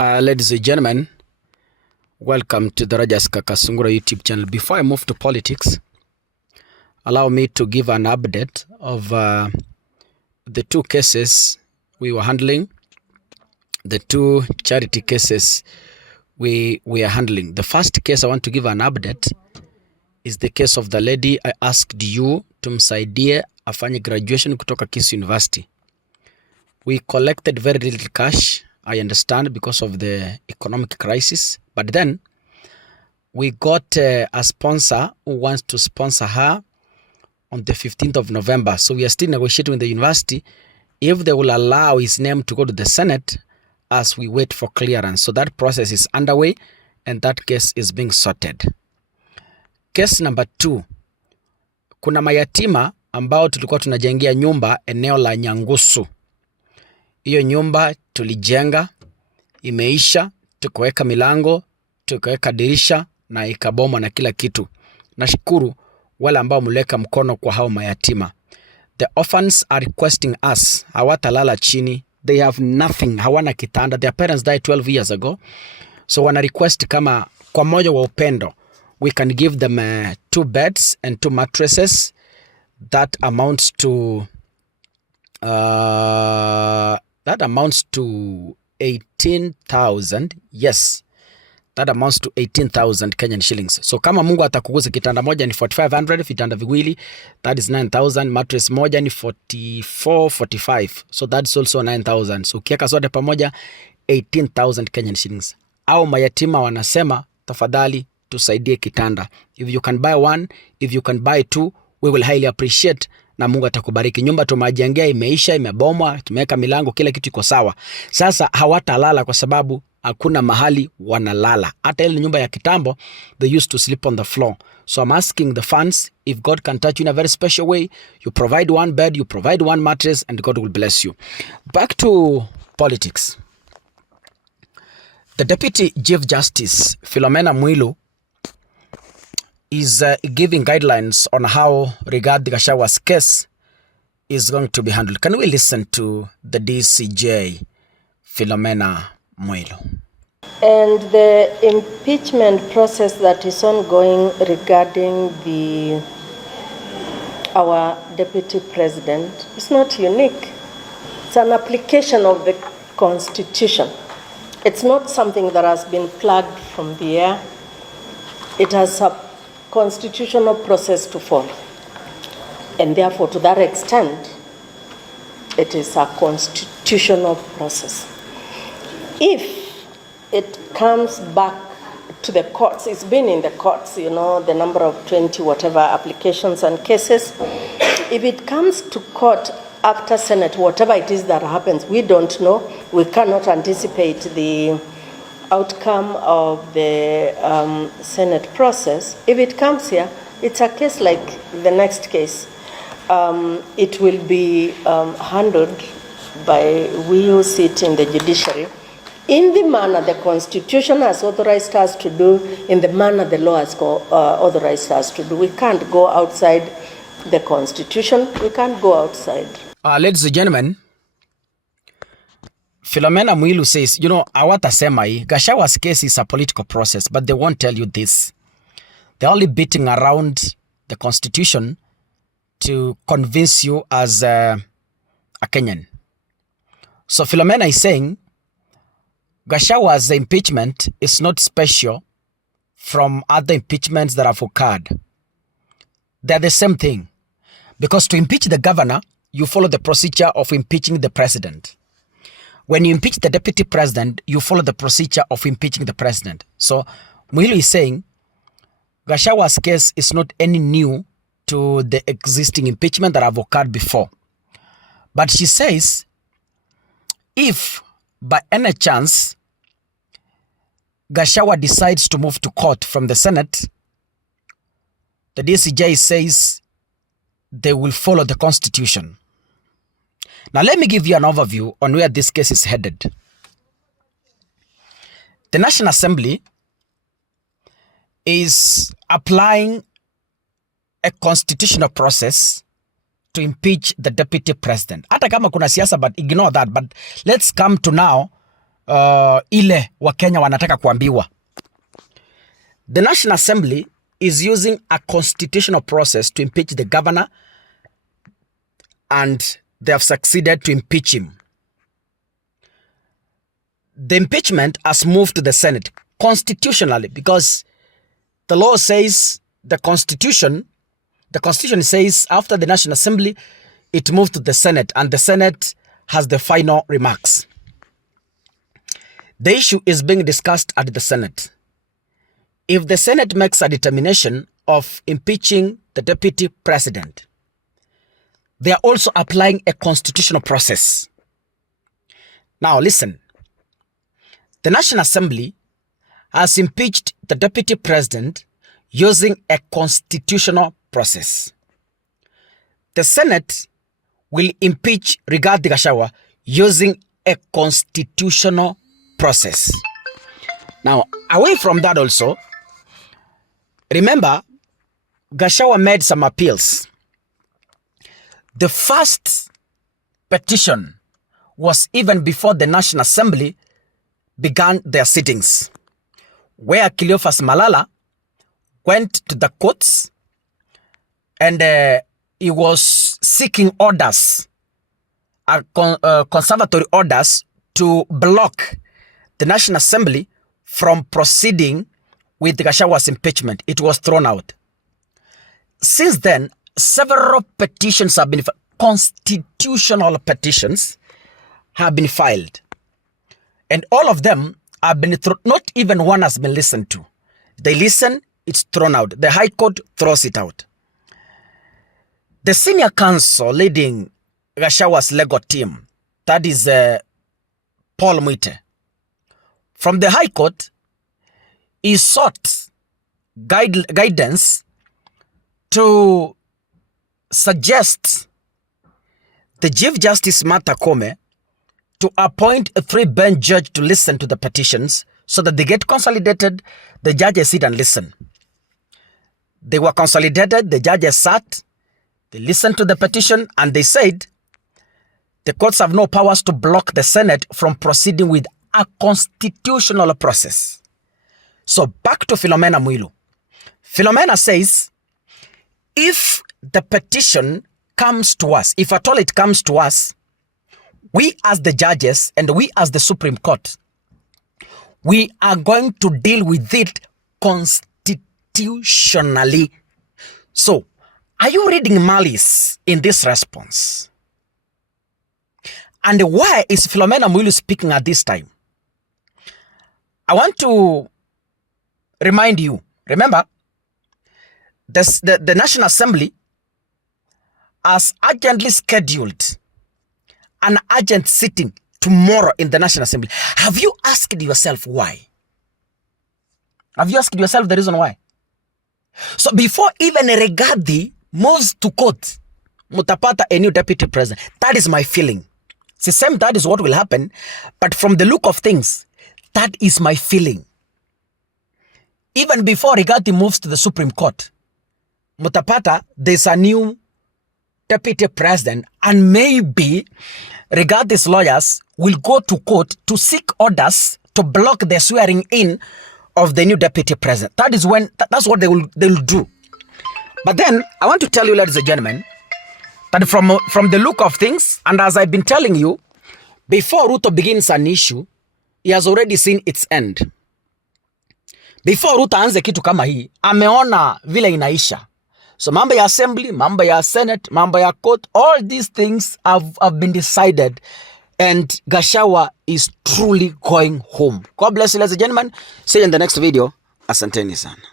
Ladies and gentlemen, welcome to the Rajas Kakasungura YouTube channel. Before I move to politics, allow me to give an update of the two cases we were handling, the two charity cases we are handling. The first case I want to give an update is the case of the lady I asked you to msaidie afanye graduation kutoka Kisii University. We collected very little cash, I understand, because of the economic crisis. But then we got a sponsor who wants to sponsor her on the 15th of November. So we are still negotiating with the university if they will allow his name to go to the Senate as we wait for clearance. So that process is underway and that case is being sorted. Case number 2. Kuna mayatima ambao tulikuwa tunajengia nyumba eneo la Nyangusu. Hiyo nyumba tulijenga, imeisha, tukaweka milango, tukaweka dirisha na ikabomwa na kila kitu. Nashukuru wale ambao mleka mkono kwa hao mayatima. The orphans are requesting us, hawatalala chini, they have nothing, hawana kitanda. Their parents died 12 years ago. So wana request kama kwa moyo wa upendo, we can give them 2 beds and 2 mattresses. That amounts to 18,000. Yes, that amounts to 18,000 Kenyan shillings. So kama Mungu atakuguza, kitanda moja ni 4,500, vitanda viwili, that is 9,000. Mattress moja ni 45. So that's also 9,000. So ukiweka zote pamoja 18,000 Kenyan shillings. Au mayatima wanasema tafadhali tusaidie kitanda. If you can buy 1, if you can buy 2, we will highly appreciate, na Mungu atakubariki. Nyumba tumejengea imeisha, imebomwa, tumeweka milango, kila kitu iko sawa. Sasa hawatalala kwa sababu hakuna mahali wanalala. Hata ile nyumba ya kitambo, they used to sleep on the floor. So I'm asking the fans, if God can touch you in a very special way, you provide 1 bed, you provide 1 mattress, and God will bless you. Back to politics. The Deputy Chief Justice Philomena is giving guidelines on how regarding Gachagua's case is going to be handled. Can we listen to the DCJ Philomena? And the impeachment process that is ongoing regarding our deputy president is not unique. It's an application of the Constitution. It's not something that has been plucked from the air. It has a constitutional process to follow. And therefore, to that extent, it is a constitutional process. If it comes back to the courts, it's been in the courts, the number of 20 whatever applications and cases. If it comes to court after Senate, whatever it is that happens, we don't know. We cannot anticipate the outcome of the Senate process. If it comes here, it's a case like the next case. It will be handled by we who sit in the judiciary in the manner the Constitution has authorized us to do, in the manner the law has authorized us to do. We can't go outside the Constitution. We can't go outside. Ladies and gentlemen, Philomena Mwilu says, hawatasema hii. Gachagua's case is a political process, but they won't tell you this. They're only beating around the Constitution to convince you as a Kenyan. So Philomena is saying Gachagua's impeachment is not special from other impeachments that have occurred. They're the same thing. Because to impeach the governor, you follow the procedure of impeaching the president. When you impeach the deputy president, you follow the procedure of impeaching the president. So Mwilu is saying Gachagua's case is not any new to the existing impeachment that have occurred before. But she says, if by any chance Gachagua decides to move to court from the Senate, the DCJ says they will follow the Constitution. Now let me give you an overview on where this case is headed. The National Assembly is applying a constitutional process to impeach the deputy president. Hata kama kuna siasa, but ignore that. But let's come to now ile Wakenya wanataka kuambiwa. The National Assembly is using a constitutional process to impeach the governor, and they have succeeded to impeach him. The impeachment has moved to the Senate constitutionally because the law says the constitution says after the National Assembly, it moved to the Senate, and the Senate has the final remarks. The issue is being discussed at the Senate. If the Senate makes a determination of impeaching the deputy president, they are also applying a constitutional process. Now listen, the National Assembly has impeached the deputy president using a constitutional process. The Senate will impeach Rigathi Gachagua using a constitutional process. Now, away from that also, remember, Gachagua made some appeals. The first petition was even before the National Assembly began their sittings, where Cleophas Malala went to the courts and he was seeking orders, conservatory orders, to block the National Assembly from proceeding with Gachagua's impeachment. It was thrown out. Since then, several petitions have been, constitutional petitions have been filed. And all of them have been, not even one has been listened to. They listen, it's thrown out. The High Court throws it out. The senior counsel leading Gachagua's legal team, that is Paul Mwite, from the High Court, he sought guidance to suggest the Chief Justice Martha Koome to appoint a 3-bench judge to listen to the petitions so that they get consolidated, the judges sit and listen. They were consolidated, the judges sat, they listened to the petition, and they said the courts have no powers to block the Senate from proceeding with a constitutional process. So back to Philomena Mwilu. Philomena says, if the petition comes to us, if at all it comes to us, we as the judges and we as the Supreme Court, we are going to deal with it constitutionally. So, are you reading malice in this response? And why is Philomena Mwilu speaking at this time? I want to remind you, remember, the National Assembly has urgently scheduled an urgent sitting tomorrow in the National Assembly. Have you asked yourself why? Have you asked yourself the reason why? So before even Rigathi moves to court, mutapata a new deputy president. That is my feeling. It's the same, that is what will happen. But from the look of things, that is my feeling. Even before Rigathi moves to the Supreme Court, mutapata, there's a new deputy president, and maybe Rigathi's lawyers will go to court to seek orders to block the swearing in of the new deputy president. That is when, that's what they'll do. But then I want to tell you, ladies and gentlemen, that from the look of things, and as I've been telling you, before Ruto begins an issue, he has already seen its end. Before Ruto aanze kitu kama hii, ameona vile inaisha. So mambo ya assembly, mambo ya senate, mambo ya court, all these things have been decided, and Gachagua is truly going home. God bless you, ladies and gentlemen. See you in the next video. Asanteni sana.